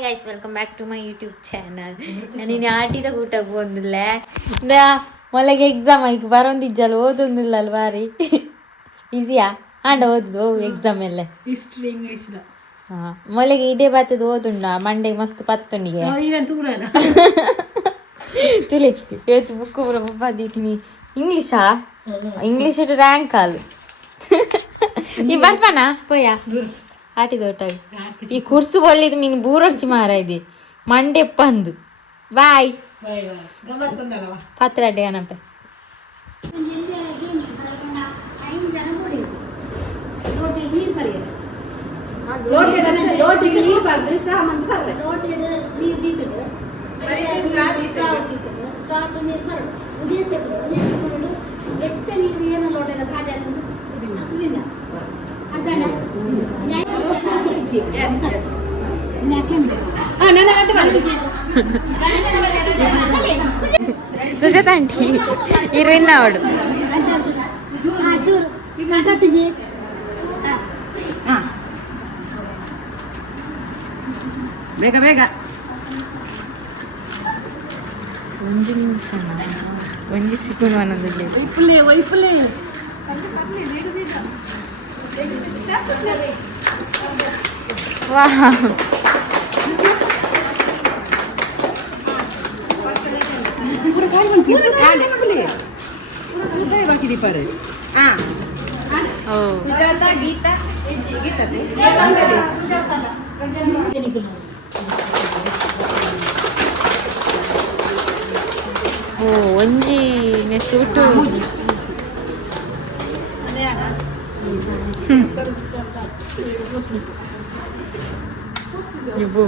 Hi guys, welcome back to my YouTube channel. ನಾನು ಆಟಿದ ಊಟಕ್ಕೆ ಬಂದಿಲ್ಲ. ಮೊಳಗೆ ಎಕ್ಸಾಮ್ ಆಯ್ತು, ಬರೋಂದಿಜ್ಜಲ್ಲ, ಓದೊಂದಿಲ್ಲ ಅಲ್ಲ ಬಾರಿ ಈಸಿಯಾ ಆಂಡ ಓದುದು ಎಕ್ಸಾಮ್ ಎಲ್ಲ ಹಿಸ್ಟ್ರಿ ಇಂಗ್ಲಿಷ್ ಹಾಂ ಮೊಳಗೆ ಇಡೇ ಬರ್ತದ ಓದುಂಡ ಮಂಡೆ ಮಸ್ತ್ ಪತ್ತುಂಡಿಗೆ ತುಳಿ ಇವತ್ತು ಬುಕ್ ಬಂದಿದ್ದೀನಿ. ಇಂಗ್ಲೀಷಾ ಇಂಗ್ಲೀಷ್ ರ್ಯಾಂಕ್ ಅಲ್ಲ ನೀ ಬರ್ಪಾನ ಪೋಯ ಆಟಿದ ಊಟ ಈ ಕುರ್ಸು ಬೊಲ್ಲಿದ್ದು ನೀನು ಬೂರೊಡ್ಚಿ ಮಾರಾಯ್ದಿ ಮಂಡೆ ಪಂದು ಬಾಯ್ ಪತ್ರ ಅಡ್ಡೆ ಅನಪ್ಪ ಸುಜಾತ ಆಂಟಿ ಇರುವಿನ ಅವಡು ಬೇಗ ಬೇಗ ಒಂಜಿ ನಿಮಿಷ ಒಂಜಿ ಸಿಕ್ಕುನು ಅನ್ನೋದಿಲ್ಲ ಒಯ್ಪುಲೆ ಒಯ್ಪುಲೆ ವಾ ಸುಜಾತ ಗೀತಾ ಓ ಒಂಜಿ ಸೂಟು ಇವು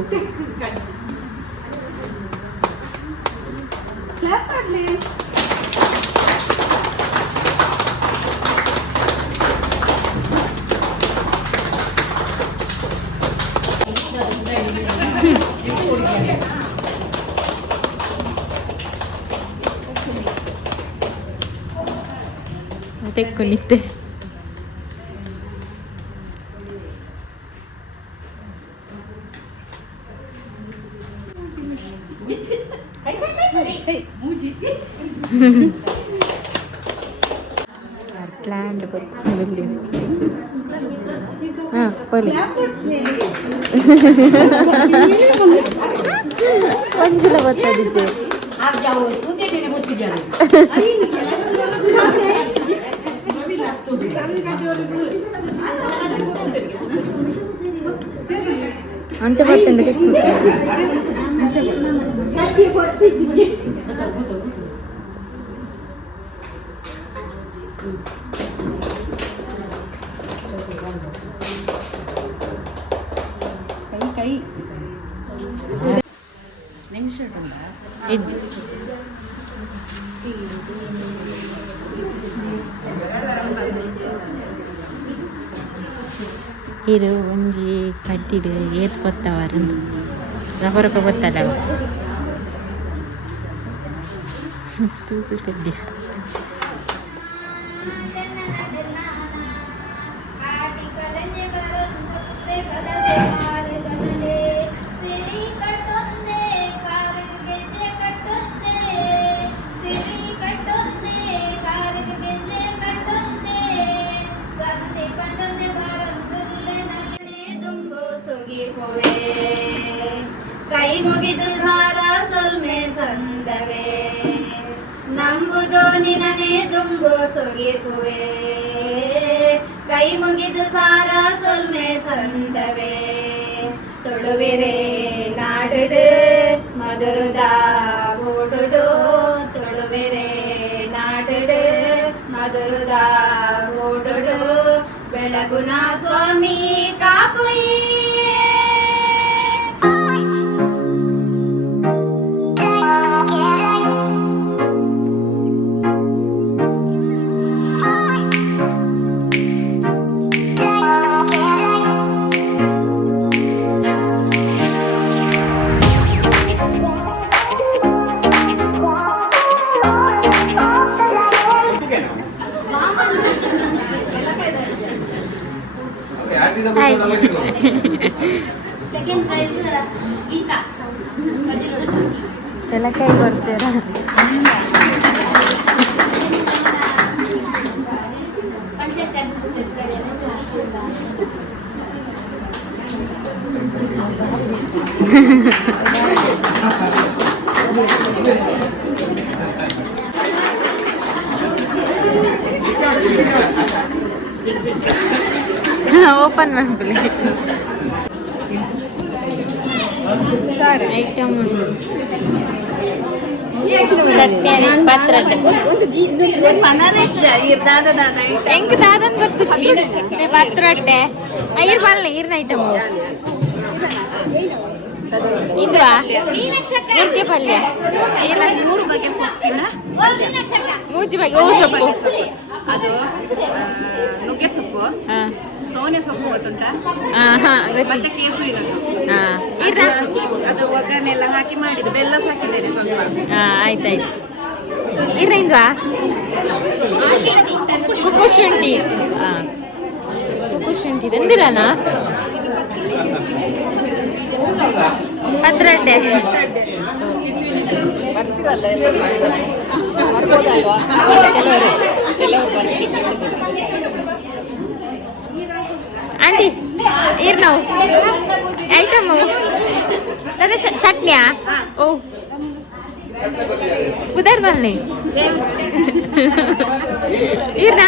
ತೆಕ್ಕೊಂಡಿದ್ದೆ ಪ್ಲ್ಯಾಂಡ್ ಬರ್ತದೆ ಹಾಂ ಪೊಲಿ ಒಂದಿಲ್ಲ ಬರ್ತದಿದ್ದೆ ಅಂಚ ಬರ್ತಂಡೆ ಕೈ ನಿಮಿಷ ಇದು ಒಂಜಿ ಕಟ್ಟಿಡು ಏತ್ ಕೊತ್ತವರಂದು ರಬರಕ ಗೊತ್ತಲ್ಲ ಸೂಸು ಕಡ್ಡಿ ಕೈ ಮುಗಿದು ಸಾರ ಸೊಲ್ಮೆ ಸಂದವೇ ನಂಬುದು ನಿನನೆ ದುಂಬು ಸೊಗಿಪುವೆ ಕೈ ಮುಗಿದು ಸಾರ ಸೊಲ್ಮೆ ಸಂದವೇ ತುಳುವಿರೆ ನಾಡುಡು ಮಧುರದ ಓಡುಡು ತುಳುವಿರೆ ನಾಡುಡು ಮಧುರದ ಓಡುಡು ಬೆಳಗುನ ಸ್ವಾಮಿ ಕಾಪುಯಿ Second prize, Gita. ಎಲ್ಲ ಕೈ ಕೊಡ್ತೀರಾ? ಓಪನ್ ಮಾಡ್ಬಿಡಿ. ಐಟಮ್ ಉಂಟು. ಹೆಂಗ್ ದಾದನ್ ಗೊತ್ತು ಪತ್ರೊಟ್ಟೆ ಐರ್ ಬಲ್ಲ ಈರ್ನ ಐಟಮ್ ಇದ್ವಾ ನುಗ್ಗೆ ಪಲ್ಯ ಮೂರು ಬಗೆ ಸೊಪ್ಪಿನ ಮೂಜಿ ಬಗ್ಗೆ ಓ ಸೊಪ್ಪು ಅದು ನುಗ್ಗೆ ಸೊಪ್ಪು, ಸೋನೆ ಸೊಪ್ಪು ಗೊತ್ತುಂಟ, ಮತ್ತೆ ಕೇಸರಿನದ್ದು. ಅದು ಒಗ್ಗರಣೆ ಎಲ್ಲ ಹಾಕಿ ಮಾಡಿದ್ದು, ಬೆಲ್ಲ ಹಾಕಿದ್ದೇನೆ ಸ್ವಲ್ಪ. ಆಯ್ತಾಯ್ತು. ಇರ್ನಿಂದ್ವಾ ಶುಂಠಿ ಶುಂಠಿ ತಂದಿಲ್ಲನಾ ಪತ್ರೊಟ್ಟೆ ಆಂಟಿ ಇರ್ ನಾವು ಐಟಮು ಅದೇ ಚಟ್ನಿಯಾ? ಓ ಉದರ್ ಬನ್ನಿ ಇರ್ನಾ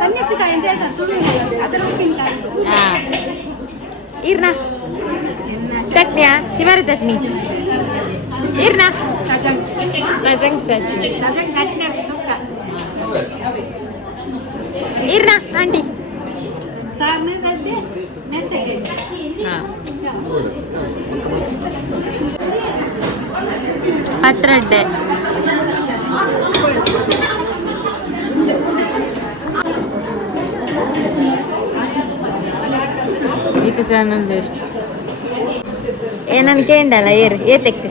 ಸನ್ಯಾಸಿಕಾಯಿ ಅಂತ ಹೇಳ್ತಾರೆ ತುಳು, ಅದರ ಉಪ್ಪಿನಕಾಯಿ. Erna ಚಟ್ನಿಯಾ? ಚಿವರ chutney Erna ರಜಂಗ್ chutney Erna aunty ಪತ್ರೊಟ್ಟೆ ಇದು ಚೆನ್ನಾಗಿ ಏನನ್ ಕೇಂಡಲ್ಲ ಏತಕ್ಕೆ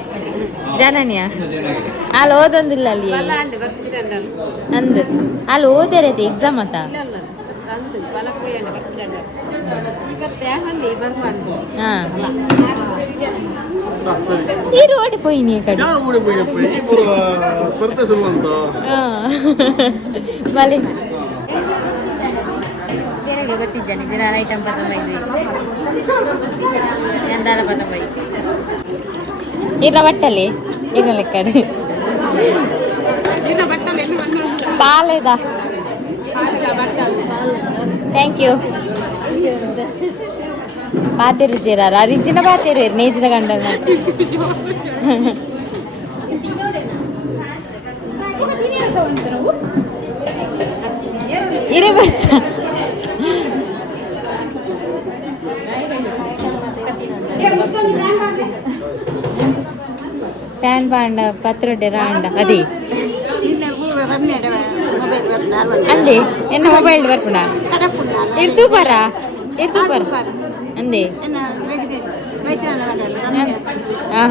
ಜನನಿಯಾ ಅಲ್ಲಿ ಓದೊಂದಿಲ್ಲ ಅಲ್ಲಿ ಅಂದು ಅಲ್ಲಿ ಓದಿರೈತೆ ಎಕ್ಸಾಮ್ ಆತ ಈ ರೋಡ್ ಪೋಯಿ ನೀ ಕಡೆ ಬಲೆ ಗೊತ್ತಿದ್ದಾನೆ ಜನ ಐಟಮ್ ಪತಂಬೈದು ಎಂದಾರ ಪತಂಬೈ ಇರ ಬಟ್ಟಲ್ಲಿ ಇರಲ್ಲ ಕಡೆ ಪಾಲೆದ ಥ್ಯಾಂಕ್ ಯು ಪಾತಿರು ಚೀರಾರ ರಿಜ್ಜಿನ ಪಾತಿರು ನೇಜಿನ ಗಂಡನ ಇರೇ ಬರ್ಚ ಪ್ಯಾನ್ ಬಾಂಡ ಪತ್ರೊಡ್ಡೆ ರಾಂಡ ಅದೇ ಅಂದೆ ಎನ್ನ ಮೊಬೈಲ್ ಬರ್ಪುಣ ಇರ್ತು ಬರ ಅಂದೆ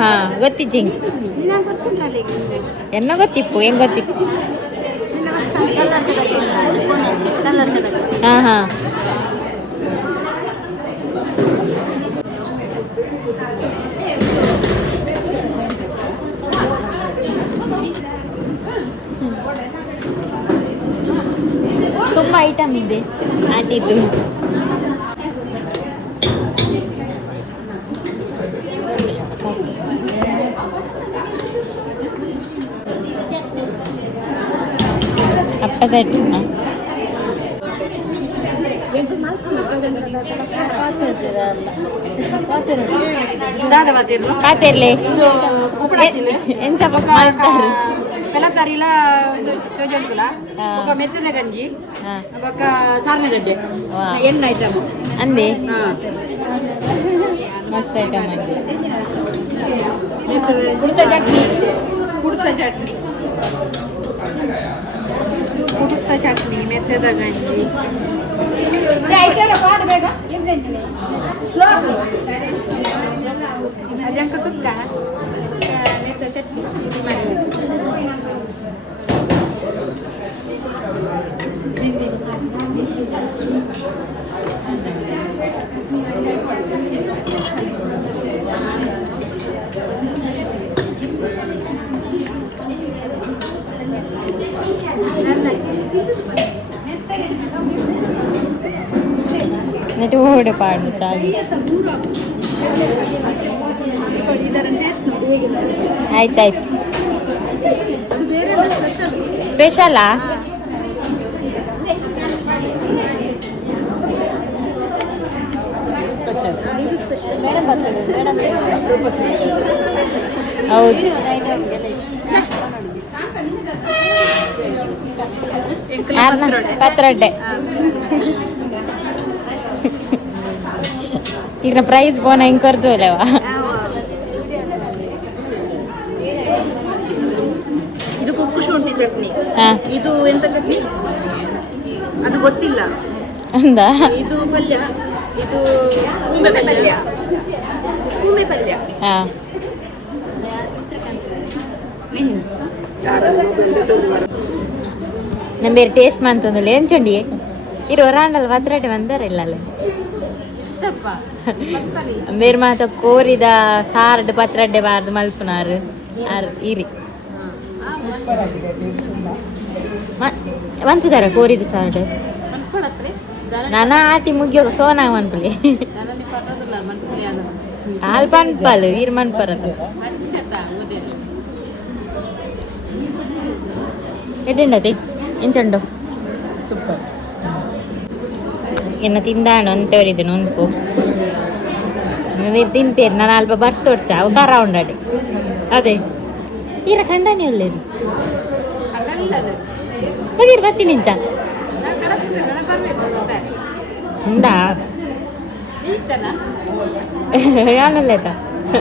ಹಾ ಗೊತ್ತಿಜ್ಜಿಂಗ್ ಎನ್ನ ಗೊತ್ತಿಪ್ಪು ಹೆಂಗ್ ಗೊತ್ತಿಪ್ಪು ಹಾ ತುಂಬ ಐಟಮ್ ಇದೆ ಆಟಿದ್ದು ಅಪ್ಪದ ಪಾತೆರ್ಲೆ ಎಂಚ ಮಾಡ್ತಾರೆ ಕಲತಾರಿಲ ಜೋಜಂತುಲ ఒక ಮೆತ್ತದ ಗಂಜಿ ఒక ಸಾರ್ನೆ ದಡ್ಡೆ ಎಣ್ಣೆ ಐಟಮ್ ಅಂದೆ ಮಸ್ತ್ ಐಟಮ್ ಅಂದೆ ಕುಡ್ತ ಚಟ್ನಿ ಮೆತ್ತದ ಗಂಜಿ ಅಜಂಕ ಸುಕ್ಕ ಮೆತ್ತ ಚಟ್ನಿ എന്നിട്ട് ഓടെ പാടുന്നു ചാലി ಆಯ್ತಾಯ್ತು ಸ್ಪೆಷಲಾ ಹೌದು ಪತ್ರೊಡ್ಡೆ ಈಗ ಪ್ರೈಸ್ ಬೋನ ಹಿಂಗೆ ಕೊರ್ದು ಅಲ್ಲವಾ ಇದು ಕುಕ್ಕು ಶುಂಠಿ ಚಟ್ನಿ ಇದು ಎಂತ ಚಟ್ನಿ ಅದು ಗೊತ್ತಿಲ್ಲ ಅಂದ ಇದು ಪಲ್ಯ ಇದು ಹೂಮೆ ಪಲ್ಯ ಹೂಮೆ ಪಲ್ಯ ಹಾಂ ನಮ್ಮ ಬೇರೆ ಟೇಸ್ಟ್ ಮಾಡ್ತಂದಿಲ್ಲ ಏನು ಚಂಡಿ ಇರೋ ರಾಂಡಲ್ ಪತ್ರೊಡ್ಡೆ ಬಂದಾರಿಲ್ಲ ಅಲ್ಲ ಬೇರೆ ಮಾತ ಕೋರಿದ ಸಾರಡ್ ಪತ್ರೊಡ್ಡೆ ಬಾರ್ದು ಮಲ್ಪುನಾರು ಇರಿ ಬಂತಿದಾರ ಕೋರಿದ ಸಾರಡ್ ನಾನು ಆಟಿ ಮುಗಿಯೋಗ ಸೋನಾ ಮನ್ಪಲಿ ಹಾಲು ಪನ್ಪಲ್ ಇರ್ ಮನ್ಪರದು ಎಡ್ಡಂಡತಿ ಎಂಚಂಡು ಸೂಪರ್ ಎನ್ನ ತಿಂದಾಣು ಅಂತವರಿದ್ದು ನೊನ್ಪು మీరు తినిపేరు నా 4 బర్తొచ్చా ఒక రౌండ్ అడి అదే ఈర కండని వెళ్ళేది మీరు బత్తి నించా ఉందా ఏమలేదా